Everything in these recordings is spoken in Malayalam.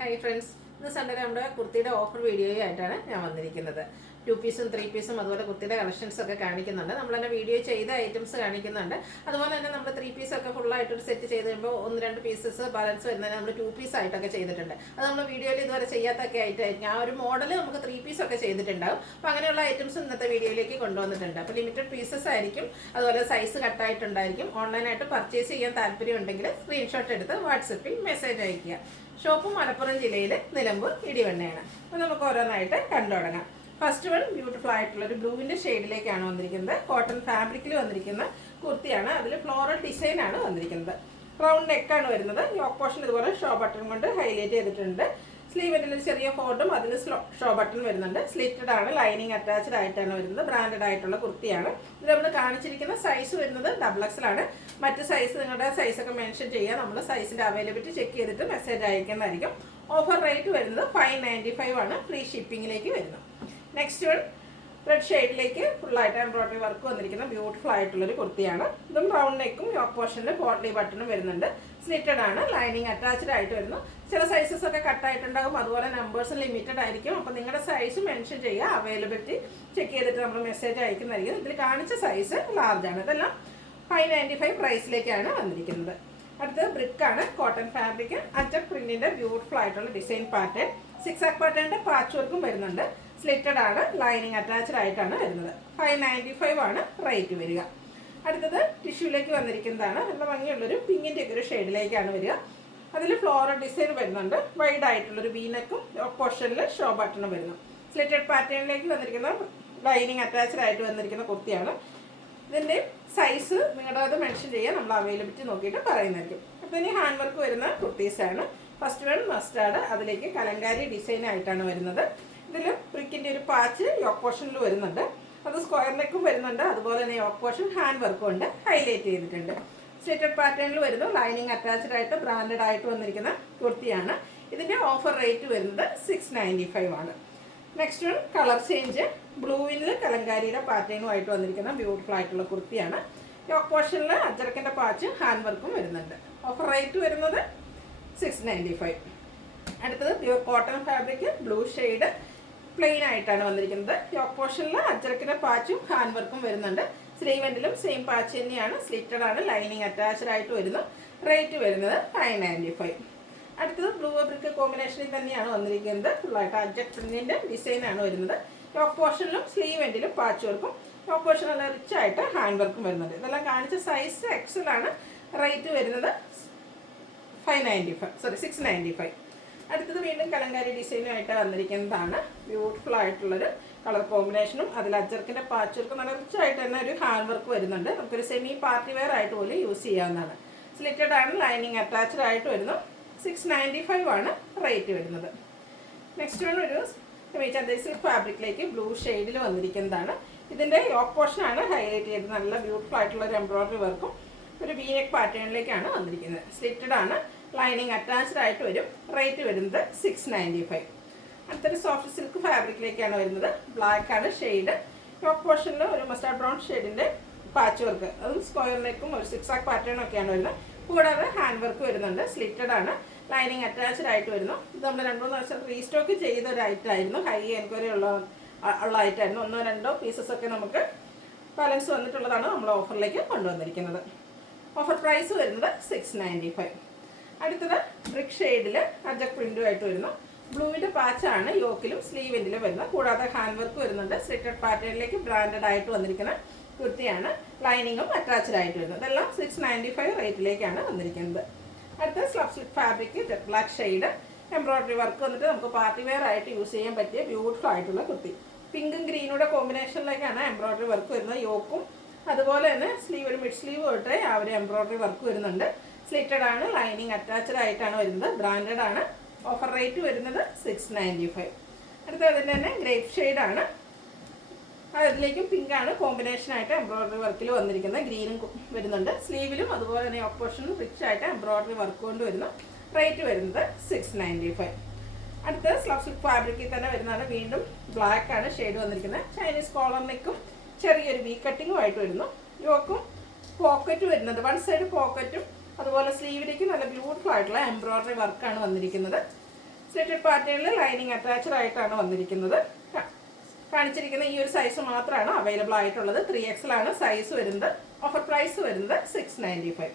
ഹായ് ഫ്രണ്ട്സ്, ഇന്ന് സൺഡേ നമ്മുടെ കുർത്തിയുടെ ഓഫർ വീഡിയോയായിട്ടാണ് ഞാൻ വന്നിരിക്കുന്നത്. 2 പീസും 3 പീസും അതുപോലെ കുർത്തിയുടെ കളക്ഷൻസ് ഒക്കെ കാണിക്കുന്നുണ്ട്. നമ്മൾ തന്നെ വീഡിയോ ചെയ്ത ഐറ്റംസ് കാണിക്കുന്നുണ്ട്. അതുപോലെ തന്നെ നമ്മൾ 3 പീസൊക്കെ ഫുള്ളായിട്ടൊരു സെറ്റ് ചെയ്ത് കഴിയുമ്പോൾ 1-2 പീസസ് ബാലൻസ് വരുന്നതിന് നമ്മൾ 2 പീസ് ആയിട്ടൊക്കെ ചെയ്തിട്ടുണ്ട്. അത് നമ്മൾ വീഡിയോയിൽ ഇതുവരെ ചെയ്യാത്തൊക്കെ ആയിട്ടായിരിക്കും. ആ ഒരു മോഡൽ നമുക്ക് 3 പീസൊക്കെ ചെയ്തിട്ടുണ്ടാവും. അപ്പോൾ അങ്ങനെയുള്ള ഐറ്റംസ് ഇന്നത്തെ വീഡിയോയിലേക്ക് കൊണ്ടുവന്നിട്ടുണ്ട്. അപ്പോൾ ലിമിറ്റഡ് പീസസ് ആയിരിക്കും, അതുപോലെ സൈസ് കട്ടായിട്ടുണ്ടായിരിക്കും. ഓൺലൈനായിട്ട് പർച്ചേസ് ചെയ്യാൻ താല്പര്യം ഉണ്ടെങ്കിൽ സ്ക്രീൻഷോട്ട് എടുത്ത് വാട്സപ്പിൽ മെസ്സേജ് അയയ്ക്കുക. ഷോപ്പ് മലപ്പുറം ജില്ലയിൽ നിലമ്പൂർ ഇടിവണ്ണയാണ്. അപ്പോൾ നമുക്ക് ഓരോന്നായിട്ട് കണ്ടു തുടങ്ങാം. ഫസ്റ്റ് വൺ ബ്യൂട്ടിഫുൾ ആയിട്ടുള്ള ഒരു ബ്ലൂവിൻ്റെ ഷെയ്ഡിലേക്കാണ് വന്നിരിക്കുന്നത്. കോട്ടൺ ഫാബ്രിക്കിൽ വന്നിരിക്കുന്ന കുർത്തിയാണ്. അതിൽ ഫ്ലോറൽ ഡിസൈൻ ആണ് വന്നിരിക്കുന്നത്. റൗണ്ട് നെക്കാണ് വരുന്നത്. യോക്ക് പോർഷൻ ഇതുപോലെ ഷോ ബട്ടൺ കൊണ്ട് ഹൈലൈറ്റ് ചെയ്തിട്ടുണ്ട്. സ്ലീവിൻ്റെ ഒരു ചെറിയ ഫോൾഡും അതിൽ ഷോ ബട്ടൺ വരുന്നുണ്ട്. സ്ലിറ്റഡ് ആണ്, ലൈനിങ് അറ്റാച്ച്ഡ് ആയിട്ടാണ് വരുന്നത്. ബ്രാൻഡഡ് ആയിട്ടുള്ള കുർത്തിയാണ്. ഇത് നമ്മൾ കാണിച്ചിരിക്കുന്ന സൈസ് വരുന്നത് XXL ആണ്. മറ്റ് സൈസ് നിങ്ങളുടെ സൈസൊക്കെ മെൻഷൻ ചെയ്യുക. നമ്മൾ സൈസിൻ്റെ അവൈലബിലിറ്റി ചെക്ക് ചെയ്തിട്ട് മെസ്സേജ് അയക്കുന്നതായിരിക്കും. ഓഫർ റേറ്റ് വരുന്നത് 595 ആണ്. ഫ്രീ ഷിപ്പിങ്ങിലേക്ക് വരുന്നു. നെക്സ്റ്റ് വൺ റെഡ് ഷെയ്ഡിലേക്ക് ഫുള്ളായിട്ട് എംബ്രോയിഡറി വർക്ക് വന്നിരിക്കുന്ന ബ്യൂട്ടിഫുൾ ആയിട്ടുള്ളൊരു കുർത്തിയാണ്. ഇതും റൗണ്ട് നെക്കും യോക്ക് പോർഷനിൽ പോട്ട്ലി ബട്ടണും വരുന്നുണ്ട്. സ്ലിറ്റഡ് ആണ്, ലൈനിങ് അറ്റാച്ച്ഡ് ആയിട്ട് വരുന്നു. ചില സൈസസ് ഒക്കെ കട്ടായിട്ടുണ്ടാകും, അതുപോലെ നമ്പേഴ്സും ലിമിറ്റഡ് ആയിരിക്കും. അപ്പോൾ നിങ്ങളുടെ സൈസ് മെൻഷൻ ചെയ്യുക. അവൈലബിലിറ്റി ചെക്ക് ചെയ്തിട്ട് നമ്മൾ മെസ്സേജ് അയക്കുന്നതായിരിക്കും. ഇതിൽ കാണിച്ച സൈസ് ലാർജ് ആണ്. ഇതെല്ലാം 595 പ്രൈസിലേക്കാണ് വന്നിരിക്കുന്നത്. അടുത്തത് ബ്രിക്കാണ്, കോട്ടൺ ഫാബ്രിക്, അജക് പ്രിന്റിന്റെ ബ്യൂട്ടിഫുൾ ആയിട്ടുള്ള ഡിസൈൻ പാറ്റേൺ. 6 ആക്ക് പാറ്റേണിന്റെ പാച്ച് വർക്കും വരുന്നുണ്ട്. സ്ലിറ്റഡ് ആണ്, ലൈനിങ് അറ്റാച്ച്ഡ് ആയിട്ടാണ് വരുന്നത്. 595 ആണ് റേറ്റ് വരിക. അടുത്തത് ടിഷ്യൂലേക്ക് വന്നിരിക്കുന്നതാണ്. നല്ല ഭംഗിയുള്ളൊരു പിങ്കിൻ്റെ ഒക്കെ ഒരു ഷെയ്ഡിലേക്കാണ് വരിക. അതിൽ ഫ്ലോറൽ ഡിസൈൻ വരുന്നുണ്ട്. വൈഡ് ആയിട്ടുള്ളൊരു വീനക്കും പോർഷനിൽ ഷോ ബട്ടണും വരുന്നു. സ്ലിറ്റഡ് പാറ്റേണിലേക്ക് വന്നിരിക്കുന്ന ലൈനിങ് അറ്റാച്ച്ഡ് ആയിട്ട് വന്നിരിക്കുന്ന കുർത്തിയാണ്. ഇതിൻ്റെ സൈസ് നിങ്ങളുടെ അത് മെൻഷൻ ചെയ്യുക. നമ്മൾ അവൈലബിലിറ്റി നോക്കിയിട്ട് പറയുന്നതായിരിക്കും. അപ്പോൾ ഇനി ഹാൻഡ് വർക്ക് വരുന്ന കുർത്തീസാണ്. ഫസ്റ്റ് വൺ മസ്റ്റാർഡ്, അതിലേക്ക് കലങ്കാരി ഡിസൈൻ ആയിട്ടാണ് വരുന്നത്. ഇതിൽ ബ്രിക്കിൻ്റെ ഒരു പാച്ച് യോക്ക് പോർഷനിൽ വരുന്നുണ്ട്. അത് സ്ക്വയർ നെക്കും വരുന്നുണ്ട്. അതുപോലെ തന്നെ യോക്ക് പോർഷൻ ഹാൻഡ് വർക്കും ഉണ്ട്, ഹൈലൈറ്റ് ചെയ്തിട്ടുണ്ട്. സ്ട്രേറ്റഡ് പാറ്റേണിൽ വരുന്നു. ലൈനിങ് അറ്റാച്ച്ഡ് ആയിട്ട് ബ്രാൻഡഡ് ആയിട്ട് വന്നിരിക്കുന്ന കുർത്തിയാണ്. ഇതിൻ്റെ ഓഫർ റേറ്റ് വരുന്നത് 695 ആണ്. നെക്സ്റ്റ് വൺ കളർ ചേഞ്ച്, ബ്ലൂവിൽ കലങ്കാരിയുടെ പാറ്റേണുമായിട്ട് വന്നിരിക്കുന്ന ബ്യൂട്ടിഫുൾ ആയിട്ടുള്ള കുർത്തിയാണ്. യോക്ക് പോർഷനിൽ അജറക്കിൻ്റെ പാച്ചും ഹാൻഡ് വർക്കും വരുന്നുണ്ട്. ഓഫർ റേറ്റ് വരുന്നത് 695. അടുത്തത് pure cotton fabric, blue shade, plain ആയിട്ടാണ് വന്നിരിക്കുന്നത്. യോക്ക് പോർഷനിൽ അജറക്കിൻ്റെ പാച്ചും ഹാൻഡ് വർക്കും വരുന്നുണ്ട്. സ്ലീവെൻറ്റിലും സെയിം പാച്ച് തന്നെയാണ്. സ്ലിറ്റഡ് ആണ്, ലൈനിങ് അറ്റാച്ച്ഡ് ആയിട്ട് വരുന്നു. റേറ്റ് വരുന്നത് 595. അടുത്തത് ബ്ലൂ ബ്രിക്ക് കോമ്പിനേഷനിൽ തന്നെയാണ് വന്നിരിക്കുന്നത്. ഫുള്ളായിട്ട് അജക് പ്രിന്റിൻ്റെ ഡിസൈനാണ് വരുന്നത്. യോക്ക് പോർഷനിലും സ്ലീവെൻറ്റിലും പാച്ച് വർക്കും, യോക്ക് പോർഷൻ നല്ല റിച്ച് ആയിട്ട് ഹാൻഡ് വർക്കും വരുന്നുണ്ട്. ഇതെല്ലാം കാണിച്ച സൈസ് XL ആണ്. റേറ്റ് വരുന്നത് 695. അടുത്തത് വീണ്ടും കലങ്കാരി ഡിസൈനുമായിട്ട് വന്നിരിക്കുന്നതാണ്. ബ്യൂട്ടിഫുൾ ആയിട്ടുള്ളൊരു കളർ കോമ്പിനേഷനും അതിൽ അജർക്കിൻ്റെ പാച്ച് വർക്കും നല്ല റിച്ച് ആയിട്ട് തന്നെ ഒരു ഹാൻഡ് വർക്ക് വരുന്നുണ്ട്. നമുക്കൊരു സെമി പാർട്ടി വെയർ ആയിട്ട് പോലും യൂസ് ചെയ്യാവുന്നതാണ്. സ്ലിറ്റഡ് ആണ്, ലൈനിങ് അറ്റാച്ച്ഡ് ആയിട്ട് വരുന്നു. 695 ആണ് റേറ്റ് വരുന്നത്. നെക്സ്റ്റ് വൺ ഒരു സെമി ചന്ദേരി സിൽക്ക് ഫാബ്രിക്കിലേക്ക് ബ്ലൂ ഷെയ്ഡിൽ വന്നിരിക്കുന്നതാണ്. ഇതിൻ്റെ യോക്ക് പോർഷനാണ് ഹൈലൈറ്റ് ചെയ്തത്. നല്ല ബ്യൂട്ടിഫുൾ ആയിട്ടുള്ള ഒരു എംബ്രോയിഡറി വർക്കും ഒരു വീനെക്ക് പാറ്റേണിലേക്കാണ് വന്നിരിക്കുന്നത്. സ്ലിറ്റഡ് ആണ്, ലൈനിങ് അറ്റാച്ച്ഡ് ആയിട്ട് വരും. റേറ്റ് വരുന്നത് 695. അടുത്തൊരു സോഫ്റ്റ് സിൽക്ക് ഫാബ്രിക്കിലേക്കാണ് വരുന്നത്. ബ്ലാക്ക് ആണ് ഷെയ്ഡ്. യോക്ക് പോർഷനിൽ ഒരു മസ്റ്റാർഡ് ബ്രൗൺ ഷെയ്ഡിൻ്റെ പാച്ച് വർക്ക്, അതും സ്ക്വയർ നെക്കും ഒരു 6 ആക്ക് പാറ്റേൺ ഒക്കെയാണ് വരുന്നത്. കൂടാതെ ഹാൻഡ് വർക്ക് വരുന്നുണ്ട്. സ്ലിറ്റഡ് ആണ്, ലൈനിങ് അറ്റാച്ച്ഡ് ആയിട്ട് വരുന്നു. ഇത് നമ്മൾ 2-3 വർഷം റീസ്റ്റോക്ക് ചെയ്ത ഒരു ഐറ്റം ആയിരുന്നു. ഹൈ എൻക്വയറി ഉള്ള ഐറ്റമായിരുന്നു. 1-2 പീസസ് ഒക്കെ നമുക്ക് ബാലൻസ് വന്നിട്ടുള്ളതാണ് നമ്മൾ ഓഫറിലേക്ക് കൊണ്ടുവന്നിരിക്കുന്നത്. ഓഫർ പ്രൈസ് വരുന്നത് 695. അടുത്തത് ബ്രിക്ക് ഷെയ്ഡിൽ അജക് പ്രിന്റുമായിട്ട് വരുന്നു. ബ്ലൂവിൻ്റെ പാച്ചാണ് യോക്കിലും സ്ലീവെൻറ്റിലും വരുന്നത്. കൂടാതെ ഹാൻഡ് വർക്ക് വരുന്നുണ്ട്. സ്ലിറ്റഡ് പാറ്റേണിലേക്ക് ബ്രാൻഡഡ് ആയിട്ട് വന്നിരിക്കുന്ന കുർത്തിയാണ്. ലൈനിങ്ങും അറ്റാച്ച്ഡ് ആയിട്ട് വരുന്നത്. ഇതെല്ലാം 695 റേറ്റിലേക്കാണ് വന്നിരിക്കുന്നത്. അടുത്ത slub silk fabric, jet black shade, embroidery work വന്നിട്ട് നമുക്ക് പാർട്ടി വെയർ ആയിട്ട് യൂസ് ചെയ്യാൻ പറ്റിയ ബ്യൂട്ടിഫുൾ ആയിട്ടുള്ള കുർത്തി. പിങ്കും ഗ്രീനൂടെ കോമ്പിനേഷനിലേക്കാണ് എംബ്രോയിഡറി വർക്ക് വരുന്നത്. യോക്കും അതുപോലെ തന്നെ സ്ലീവ്, ഒരു മിഡ് സ്ലീവ് തൊട്ട് ആ ഒരു എംബ്രോയിഡറി വർക്ക് വരുന്നുണ്ട്. സ്ലിറ്റഡ് ആണ്, ലൈനിങ് അറ്റാച്ച്ഡ് ആയിട്ടാണ് വരുന്നത്. ബ്രാൻഡഡ് ആണ്. ഓഫർ റേറ്റ് വരുന്നത് 695. അടുത്ത അതിൻ്റെ തന്നെ ഗ്രേപ്പ് ഷെയ്ഡാണ്. അതിലേക്കും പിങ്കാണ് കോമ്പിനേഷനായിട്ട് എംബ്രോയിഡറി വർക്കിൽ വന്നിരിക്കുന്നത്. ഗ്രീനും വരുന്നുണ്ട്. സ്ലീവിലും അതുപോലെ തന്നെ ഓപ്പോഷനും റിച്ച് ആയിട്ട് എംബ്രോയിഡറി വർക്ക് കൊണ്ട് വരുന്നു. റേറ്റ് വരുന്നത് 695. അടുത്ത സ്ലബ് സിൽക്ക് ഫാബ്രിക്കിൽ തന്നെ വരുന്നതാണ്. വീണ്ടും ബ്ലാക്ക് ആണ് ഷെയ്ഡ് വന്നിരിക്കുന്നത്. ചൈനീസ് കോളർ നെക്കും ചെറിയൊരു വി കട്ടിങ്ങും ആയിട്ട് വരുന്നു. യോക്കും പോക്കറ്റ് വരുന്നത്, വൺ സൈഡ് പോക്കറ്റും അതുപോലെ സ്ലീവിലേക്ക് നല്ല ബ്യൂട്ടിഫുൾ ആയിട്ടുള്ള എംബ്രോയിഡറി വർക്കാണ് വന്നിരിക്കുന്നത്. സ്ലിറ്റഡ് പാറ്റേണിൽ ലൈനിങ് അറ്റാച്ച്ഡ് ആയിട്ടാണ് വന്നിരിക്കുന്നത്. കാണിച്ചിരിക്കുന്ന ഈ ഒരു സൈസ് മാത്രമാണ് അവൈലബിൾ ആയിട്ടുള്ളത്. 3XL ആണ് സൈസ് വരുന്നത്. ഓഫർ പ്രൈസ് വരുന്നത് 695.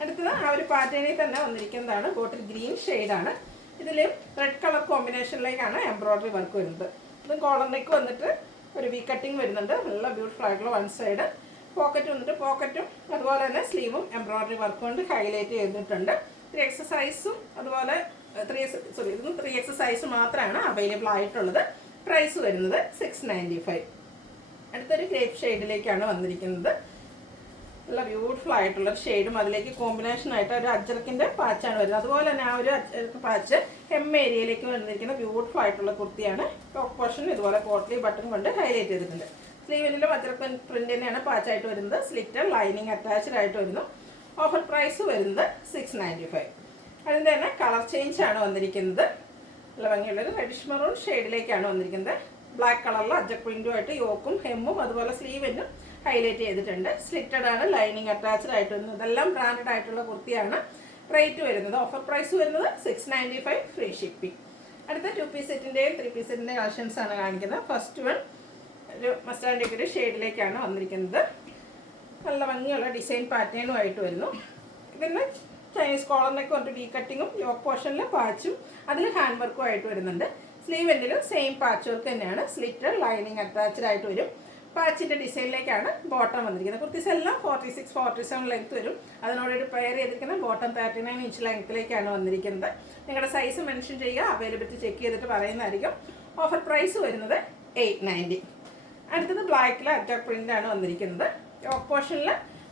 അടുത്തത് ആ ഒരു പാറ്റേണിൽ തന്നെ വന്നിരിക്കുന്നതാണ്. ബോട്ടിൽ ഗ്രീൻ ഷെയ്ഡാണ്. ഇതിൽ റെഡ് കളർ കോമ്പിനേഷനിലേക്കാണ് എംബ്രോയ്ഡറി വർക്ക് വരുന്നത്. ഇത് കോളർ നെക്ക് വന്നിട്ട് ഒരു വി കട്ടിങ് വരുന്നുണ്ട്. നല്ല ബ്യൂട്ടിഫുൾ ആയിട്ടുള്ള വൺ സൈഡ് പോക്കറ്റ് വന്നിട്ട് പോക്കറ്റും അതുപോലെ തന്നെ സ്ലീവും എംബ്രോയ്ഡറി വർക്ക് കൊണ്ട് ഹൈലൈറ്റ് ചെയ്തിട്ടുണ്ട്. 3X സൈസും അതുപോലെ 3X സൈസ് മാത്രമാണ് അവൈലബിൾ ആയിട്ടുള്ളത്. പ്രൈസ് വരുന്നത് 695. അടുത്തൊരു ഗ്രേപ്പ് ഷെയ്ഡിലേക്കാണ് വന്നിരിക്കുന്നത്. നല്ല ബ്യൂട്ടിഫുൾ ആയിട്ടുള്ള ഷെയ്ഡും അതിലേക്ക് കോമ്പിനേഷനായിട്ട് ഒരു അജ്രക്കിൻ്റെ പാച്ചാണ് വരുന്നത്. അതുപോലെ തന്നെ ആ ഒരു അജ്രക്ക് പാച്ച് ഏരിയയിലേക്ക് വന്നിരിക്കുന്ന ബ്യൂട്ടിഫുൾ ആയിട്ടുള്ള കുർത്തിയാണ്. ടോപ്പ് പോർഷൻ ഇതുപോലെ പോട്ട്ലി ബട്ടൺ കൊണ്ട് ഹൈലൈറ്റ് ചെയ്തിട്ടുണ്ട്. സ്ലീവിലും അജ്രക്കൻ പ്രിന്റ് തന്നെയാണ് പാച്ചായിട്ട് വരുന്നത്. സ്ലിറ്റർ ലൈനിങ് അറ്റാച്ച്ഡ് ആയിട്ട് വരുന്നു. ഓഫർ പ്രൈസ് വരുന്നത് 695. അതിൻ്റെ തന്നെ കളർ ചേഞ്ച് ആണ് വന്നിരിക്കുന്നത്. നല്ല ഭംഗിയുള്ളൊരു റെഡിഷ് മെറൂൺ ഷെയ്ഡിലേക്കാണ് വന്നിരിക്കുന്നത്. ബ്ലാക്ക് കളറിൽ അജക് പ്രിന്റുമായിട്ട് യോക്കും ഹെമ്മും അതുപോലെ സ്ലീവിനും ഹൈലൈറ്റ് ചെയ്തിട്ടുണ്ട്. സ്ലിറ്റഡ് ആണ് ലൈനിങ് അറ്റാച്ച്ഡ് ആയിട്ട് വരുന്നത്. ഇതെല്ലാം ബ്രാൻഡഡ് ആയിട്ടുള്ള കുർത്തിയാണ്. റേറ്റ് വരുന്നത് ഓഫർ പ്രൈസ് വരുന്നത് 695 ഫ്രീ ഷിപ്പിംഗ്. അടുത്ത 2 പീസ് സെറ്റിൻ്റെയും 3 പീസ് സെറ്റിൻ്റെയും കളക്ഷൻസ് ആണ് കാണിക്കുന്നത്. ഫസ്റ്റ് വൺ ഒരു മസ്റ്റാൻഡ് ഒരു ഷെയ്ഡിലേക്കാണ് വന്നിരിക്കുന്നത്. നല്ല ഭംഗിയുള്ള ഡിസൈൻ പാറ്റേണുമായിട്ട് വരുന്നു. ഇതിന് ചൈനീസ് കോളറിനൊക്കെ വന്നിട്ട് വി കട്ടിങ്ങും യോക്ക് പോർഷനിൽ പാച്ചും അതിൽ ഹാൻഡ് വർക്കും ആയിട്ട് വരുന്നുണ്ട്. സ്ലീവ് എൻഡിലും സെയിം പാച്ച് വർക്ക് തന്നെയാണ്. സ്ലിറ്റർ ലൈനിങ് അറ്റാച്ച്ഡ് ആയിട്ട് വരും. പാച്ചിൻ്റെ ഡിസൈനിലേക്കാണ് ബോട്ടം വന്നിരിക്കുന്നത്. കുർത്തീസ് എല്ലാം 46, 47 ലെങ്ത് വരും. അതിനോടൊരു പെയർ ചെയ്തിരിക്കുന്ന ബോട്ടം 39 ഇഞ്ച് ലെങ്ത്തിലേക്കാണ് വന്നിരിക്കുന്നത്. നിങ്ങളുടെ സൈസ് മെൻഷൻ ചെയ്യുക, അവൈലബിലിറ്റി ചെക്ക് ചെയ്തിട്ട് പറയുന്നതായിരിക്കും. ഓഫർ പ്രൈസ് വരുന്നത് 890. അടുത്തത് ബ്ലാക്കിൽ അറ്റാക്ക് പ്രിൻ്റാണ് വന്നിരിക്കുന്നത്. യോക്ക് പോർഷനിൽ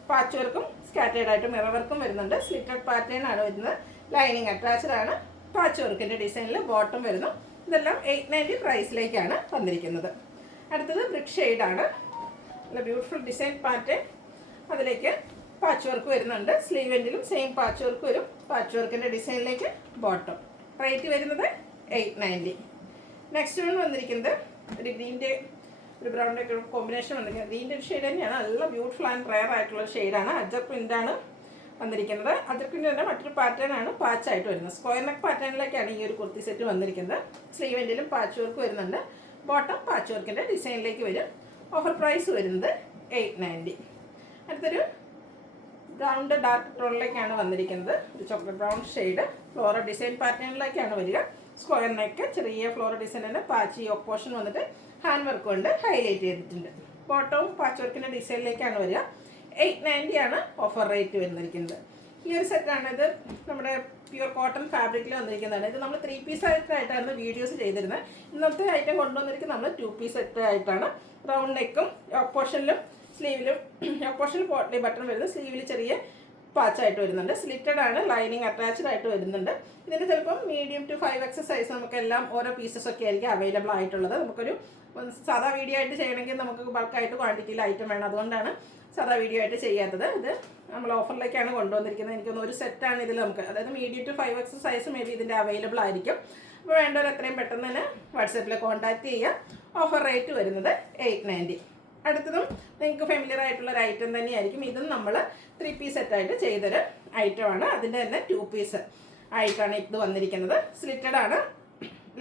പാച്ച് വർക്കും സ്കാറ്റേഡ് ആയിട്ട് മിറർ വർക്കും വരുന്നുണ്ട്. സ്ലിറ്റഡ് പാറ്റേൺ ആണ് വരുന്നത്. ലൈനിങ് അറ്റാച്ച്ഡ് ആണ്. പാച്ച് വർക്കിൻ്റെ ഡിസൈനിൽ ബോട്ടം വരുന്നു. ഇതെല്ലാം 890 പ്രൈസിലേക്കാണ് വന്നിരിക്കുന്നത്. അടുത്തത് ബ്രിക്ക് ഷെയ്ഡാണ്. നല്ല ബ്യൂട്ടിഫുൾ ഡിസൈൻ പാറ്റേൺ. അതിലേക്ക് പാച്ച് വർക്ക് വരുന്നുണ്ട്. സ്ലീവ് എൻഡിലും സെയിം പാച്ച് വർക്ക് വരും. പാച്ച് വർക്കിൻ്റെ ഡിസൈനിലേക്ക് ബോട്ടം. റേറ്റ് വരുന്നത് 890. നെക്സ്റ്റ് വൺ വന്നിരിക്കുന്നത് ഒരു ഗ്രീൻ്റെ ഒരു ബ്രൗണിൻ്റെ ഒക്കെ കോമ്പിനേഷൻ വന്നിരിക്കുന്നത്. ഗ്രീൻ്റെ ഒരു ഷെയ്ഡ് തന്നെയാണ്. നല്ല ബ്യൂട്ടിഫുൾ ആൻഡ് റയർ ആയിട്ടുള്ള ഷെയ്ഡാണ്. അജർ പ്രിൻ്റാണ് വന്നിരിക്കുന്നത്. അജർ പ്രിൻ്റ് തന്നെ മറ്റൊരു പാറ്റേൺ ആണ് പാച്ചായിട്ട് വരുന്നത്. സ്ക്വയർ നെക്ക് പാറ്റേണിലേക്കാണ് ഈ ഒരു കുർത്തി സെറ്റ് വന്നിരിക്കുന്നത്. സ്ലീവ് എൻഡിലും പാച്ച് വർക്ക് വരുന്നുണ്ട്. ബോട്ടം പാച്ച് വർക്കിൻ്റെ ഡിസൈനിലേക്ക് വരും. ഓഫർ പ്രൈസ് വരുന്നത് 890. അടുത്തൊരു ബ്രൗണ്ട് ഡാർക്ക് ടോണിലേക്കാണ് വന്നിരിക്കുന്നത്. ഒരു chocolate brown shade floral design പാറ്റേണിലേക്കാണ് വരിക. സ്ക്വയർ നെക്ക് ചെറിയ ഫ്ലോറൽ ഡിസൈൻ തന്നെ പാച്ച് യോക്ക് പോർഷൻ വന്നിട്ട് ഹാൻഡ് വർക്ക് കൊണ്ട് ഹൈലൈറ്റ് ചെയ്തിട്ടുണ്ട്. ബോട്ടവും പാച്ച് വർക്കിൻ്റെ ഡിസൈനിലേക്കാണ് വരിക. 890 ആണ് ഓഫർ റേറ്റ് വന്നിരിക്കുന്നത്. ഈ ഒരു സെറ്റാണ്. ഇത് നമ്മുടെ പ്യുവർ കോട്ടൺ ഫാബ്രിക്കിൽ വന്നിരിക്കുന്നതാണ്. ഇത് നമ്മൾ 3 പീസ് ആയിട്ടാണ് വീഡിയോസ് ചെയ്തിരുന്നത്. ഇന്നത്തെ ഐറ്റം കൊണ്ടുവന്നിരിക്കുന്നത് നമ്മൾ 2 പീസ് സെറ്റ് ആയിട്ടാണ്. റൗണ്ട് നെക്കും യോക്ക് പോർഷനിലും സ്ലീവിലും യോക്ക് പോർഷനിൽ പോട്ട്ലി ബട്ടൺ വരുന്നത്. സ്ലീവിൽ ചെറിയ പാച്ചായിട്ട് വരുന്നുണ്ട്. സ്ലിറ്റഡ് ആണ് ലൈനിങ് അറ്റാച്ച്ഡ് ആയിട്ട് വരുന്നുണ്ട്. ഇതിൻ്റെ ചിലപ്പം മീഡിയം ടു 5X സൈസ് നമുക്കെല്ലാം ഓരോ പീസസ് ഒക്കെ ആയിരിക്കും അവൈലബിൾ ആയിട്ടുള്ളത്. നമുക്കൊരു സാധാ വീഡിയോ ആയിട്ട് ചെയ്യണമെങ്കിൽ നമുക്ക് ബൾക്കായിട്ട് ക്വാണ്ടിറ്റിയിൽ ഐറ്റം വേണം. അതുകൊണ്ടാണ് സാധാ വീഡിയോ ആയിട്ട് ചെയ്യാത്തത്. ഇത് നമ്മൾ ഓഫറിലേക്കാണ് കൊണ്ടുവന്നിരിക്കുന്നത്. എനിക്കൊന്ന് ഒരു സെറ്റാണ് ഇതിൽ നമുക്ക്, അതായത് medium to 5X size may be ഇതിൻ്റെ അവൈലബിൾ ആയിരിക്കും. അപ്പോൾ വേണ്ടവർ എത്രയും പെട്ടെന്ന് തന്നെ വാട്സാപ്പിൽ കോൺടാക്ട് ചെയ്യുക. ഓഫർ റേറ്റ് വരുന്നത് 890. അടുത്തതും നിങ്ങൾക്ക് ഫെമിലിയർ ആയിട്ടുള്ള ഒരു ഐറ്റം തന്നെയായിരിക്കും. ഇതും നമ്മൾ 3 പീസ് സെറ്റായിട്ട് ചെയ്തൊരു ഐറ്റമാണ്. അതിൻ്റെ തന്നെ 2 പീസ് ആയിട്ടാണ് ഇത് വന്നിരിക്കുന്നത്. സ്ലിറ്റഡ് ആണ്,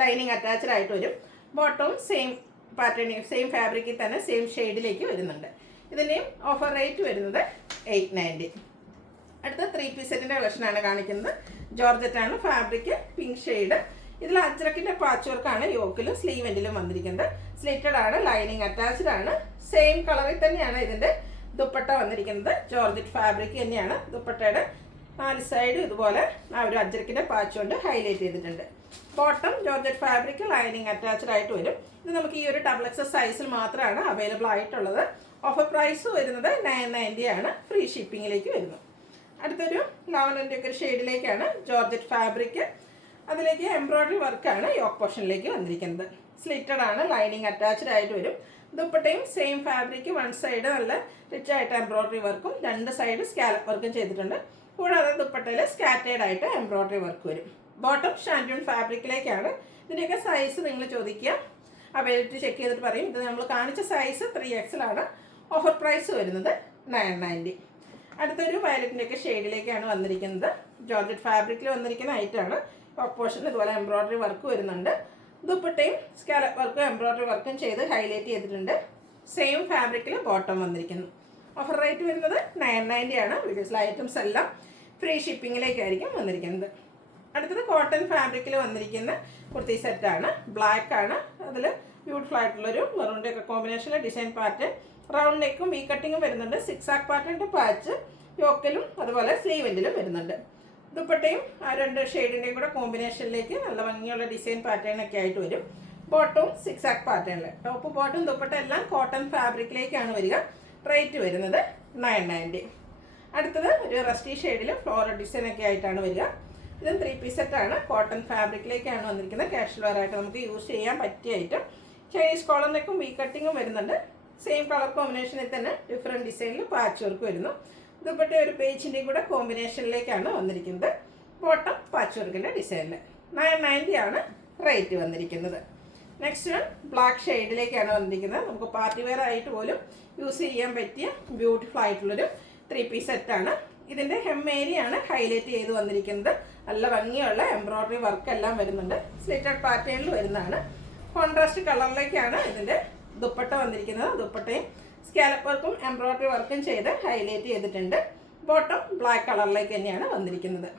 ലൈനിങ് അറ്റാച്ച്ഡ് ആയിട്ട് വരും. ബോട്ടവും സെയിം പാറ്റേൺ സെയിം ഫാബ്രിക്കിൽ തന്നെ സെയിം ഷെയ്ഡിലേക്ക് വരുന്നുണ്ട്. ഇതിൻ്റെയും ഓഫർ റേറ്റ് വരുന്നത് 890. അടുത്ത 3 പീസ് സെറ്റിൻ്റെ കളക്ഷനാണ് കാണിക്കുന്നത്. ജോർജറ്റാണ് ഫാബ്രിക്, പിങ്ക് ഷെയ്ഡ്. ഇതിൽ അജ്രക്കിൻ്റെ പാച്ച് വർക്കാണ് യോക്കിലും സ്ലീവ് എൻഡിലും വന്നിരിക്കുന്നത്. സ്ലിറ്റഡ് ആണ്, ലൈനിങ് അറ്റാച്ച്ഡ് ആണ്. സെയിം കളറിൽ തന്നെയാണ് ഇതിൻ്റെ ദുപ്പട്ട വന്നിരിക്കുന്നത്. ജോർജറ്റ് ഫാബ്രിക് തന്നെയാണ്. ദുപ്പട്ടയുടെ 4 സൈഡും ഇതുപോലെ ആ ഒരു അജ്രക്കിൻ്റെ പാച്ച് കൊണ്ട് ഹൈലൈറ്റ് ചെയ്തിട്ടുണ്ട്. Bottom georgette fabric lining attached ആയിട്ട് വരും. ഇത് നമുക്ക് ഈ ഒരു XXL സൈസിൽ മാത്രമാണ് അവൈലബിൾ ആയിട്ടുള്ളത്. ഓഫർ പ്രൈസ് വരുന്നത് 990 ആണ്. ഫ്രീ ഷിപ്പിങ്ങിലേക്ക് വരുന്നു. അടുത്തൊരു ലാവൻഡറിൻ്റെ ഒക്കെ ഷെയ്ഡിലേക്കാണ്. ജോർജറ്റ് ഫാബ്രിക്, അതിലേക്ക് എംബ്രോയ്ഡറി വർക്കാണ് യോക്ക് പോർഷനിലേക്ക് വന്നിരിക്കുന്നത്. സ്ലിറ്റഡ് ആണ്, ലൈനിങ് അറ്റാച്ച്ഡ് ആയിട്ട് വരും. ദുപ്പട്ടയും സെയിം ഫാബ്രിക്, 1 സൈഡ് നല്ല റിച്ച് ആയിട്ട് എംബ്രോയ്ഡറി വർക്കും 2 സൈഡ് സ്കാലപ്പ് വർക്കും ചെയ്തിട്ടുണ്ട്. കൂടാതെ ദുപ്പട്ടയിൽ സ്കാറ്റേഡ് ആയിട്ട് എംബ്രോയ്ഡറി വർക്ക് വരും. ബോട്ടം ഷാൻഡൂൺ ഫാബ്രിക്കിലേക്കാണ്. ഇതിൻ്റെയൊക്കെ സൈസ് നിങ്ങൾ ചോദിക്കുക, അവൈലബിലിറ്റി ചെക്ക് ചെയ്തിട്ട് പറയും. ഇത് നമ്മൾ കാണിച്ച സൈസ് 3XL ആണ്. ഓഫർ പ്രൈസ് വരുന്നത് 990. അടുത്തൊരു വയലറ്റിൻ്റെയൊക്കെ ഷെയ്ഡിലേക്കാണ് വന്നിരിക്കുന്നത്. ജോർജറ്റ് ഫാബ്രിക്കിൽ വന്നിരിക്കുന്ന ഐറ്റമാണ്. ടോപ്പ് പോർഷൻ ഇതുപോലെ എംബ്രോയ്ഡറി വർക്ക് വരുന്നുണ്ട്. ദുപ്പട്ടയും സ്കാലപ്പ് വർക്കും എംബ്രോയ്ഡറി വർക്കും ചെയ്ത് ഹൈലൈറ്റ് ചെയ്തിട്ടുണ്ട്. സെയിം ഫാബ്രിക്കിൽ ബോട്ടം വന്നിരിക്കുന്നു. ഓഫർ റേറ്റ് വരുന്നത് 990 ആണ്. വീഡിയോസിലെ ഐറ്റംസ് എല്ലാം ഫ്രീ ഷിപ്പിങ്ങിലേക്കായിരിക്കും വന്നിരിക്കുന്നത്. അടുത്തത് കോട്ടൺ ഫാബ്രിക്കിൽ വന്നിരിക്കുന്ന കുർത്തി സെറ്റാണ്. ബ്ലാക്ക് ആണ്. അതിൽ ബ്യൂട്ടിഫുൾ ആയിട്ടുള്ളൊരു മെറൂണിൻ്റെ ഒക്കെ കോമ്പിനേഷനിലെ ഡിസൈൻ പാറ്റേൺ, റൗണ്ട് നെക്കും വി കട്ടിങ്ങും വരുന്നുണ്ട്. 6 ആക്ക് പാറ്റേണിൻ്റെ പാച്ച് യോക്കിലും അതുപോലെ സ്ലീവെൻറ്റിലും വരുന്നുണ്ട്. ദുപ്പട്ടയും ആ 2 ഷെയ്ഡിൻ്റെയും കൂടെ കോമ്പിനേഷനിലേക്ക് നല്ല ഭംഗിയുള്ള ഡിസൈൻ പാറ്റേണൊക്കെ ആയിട്ട് വരും. ബോട്ടവും 6 ആക്ക് പാറ്റേണിൽ. ടോപ്പ് ബോട്ടും ദുപ്പട്ട എല്ലാം കോട്ടൺ ഫാബ്രിക്കിലേക്കാണ് വരിക. റേറ്റ് വരുന്നത് 990. അടുത്തത് ഒരു റസ്റ്റി ഷെയ്ഡിൽ ഫ്ലോറൽ ഡിസൈനൊക്കെ ആയിട്ടാണ് വരിക. ഇതും 3 പീസ് സെറ്റാണ്. കോട്ടൺ ഫാബ്രിക്കിലേക്കാണ് വന്നിരിക്കുന്നത്. കാഷ്വൽ വെയർ ആയിട്ട് നമുക്ക് യൂസ് ചെയ്യാൻ പറ്റിയ ഐറ്റം. ചൈനീസ് കോളർ നെക്കും വി കട്ടിങ്ങും വരുന്നുണ്ട്. സെയിം കളർ കോമ്പിനേഷനിൽ തന്നെ ഡിഫറെൻറ്റ് ഡിസൈനിൽ പാച്ച് വർക്ക് വരുന്നു. ദുപ്പട്ട ഒരു പേജിൻ്റെയും കൂടെ കോമ്പിനേഷനിലേക്കാണ് വന്നിരിക്കുന്നത്. ബോട്ടം പാച്ച് വർക്കിൻ്റെ ഡിസൈനിൽ 990 ആണ് റേറ്റ് വന്നിരിക്കുന്നത്. നെക്സ്റ്റ് വൺ ബ്ലാക്ക് ഷെയ്ഡിലേക്കാണ് വന്നിരിക്കുന്നത്. നമുക്ക് പാർട്ടി വെയർ ആയിട്ട് പോലും യൂസ് ചെയ്യാൻ പറ്റിയ ബ്യൂട്ടിഫുൾ ആയിട്ടുള്ളൊരു 3 പീസ് സെറ്റാണ്. ഇതിൻ്റെ ഹെം ഏരിയയാണ് ഹൈലൈറ്റ് ചെയ്ത് വന്നിരിക്കുന്നത്. നല്ല ഭംഗിയുള്ള എംബ്രോയ്ഡറി വർക്ക് എല്ലാം വരുന്നുണ്ട്. സ്ലിറ്റഡ് പാറ്റേണിൽ വരുന്നതാണ്. കോൺട്രാസ്റ്റ് കളറിലേക്കാണ് ഇതിൻ്റെ ദുപ്പട്ട വന്നിരിക്കുന്നത്. ദുപ്പട്ടയും സ്കാലപ്പ് വർക്കും എംബ്രോയ്ഡറി വർക്കും ചെയ്ത് ഹൈലൈറ്റ് ചെയ്തിട്ടുണ്ട്. ബോട്ടം ബ്ലാക്ക് കളറിലേക്ക് തന്നെയാണ് വന്നിരിക്കുന്നത്.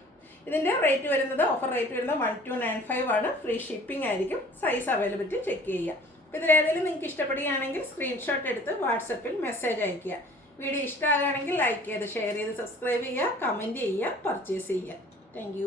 ഇതിൻ്റെ റേറ്റ് വരുന്നത് ഓഫർ റേറ്റ് വരുന്നത് 1295 ആണ്. ഫ്രീ ഷിപ്പിംഗ് ആയിരിക്കും. സൈസ് അവൈലബിലിറ്റി ചെക്ക് ചെയ്യുക. അപ്പോൾ ഇതിലേതെങ്കിലും നിങ്ങൾക്ക് ഇഷ്ടപ്പെടുകയാണെങ്കിൽ സ്ക്രീൻഷോട്ട് എടുത്ത് വാട്സപ്പിൽ മെസ്സേജ് അയയ്ക്കുക. വീഡിയോ ഇഷ്ടമാകുകയാണെങ്കിൽ ലൈക്ക് ചെയ്ത് ഷെയർ ചെയ്ത് സബ്സ്ക്രൈബ് ചെയ്യുക, കമൻറ്റ് ചെയ്യുക, പർച്ചേസ് ചെയ്യുക. താങ്ക്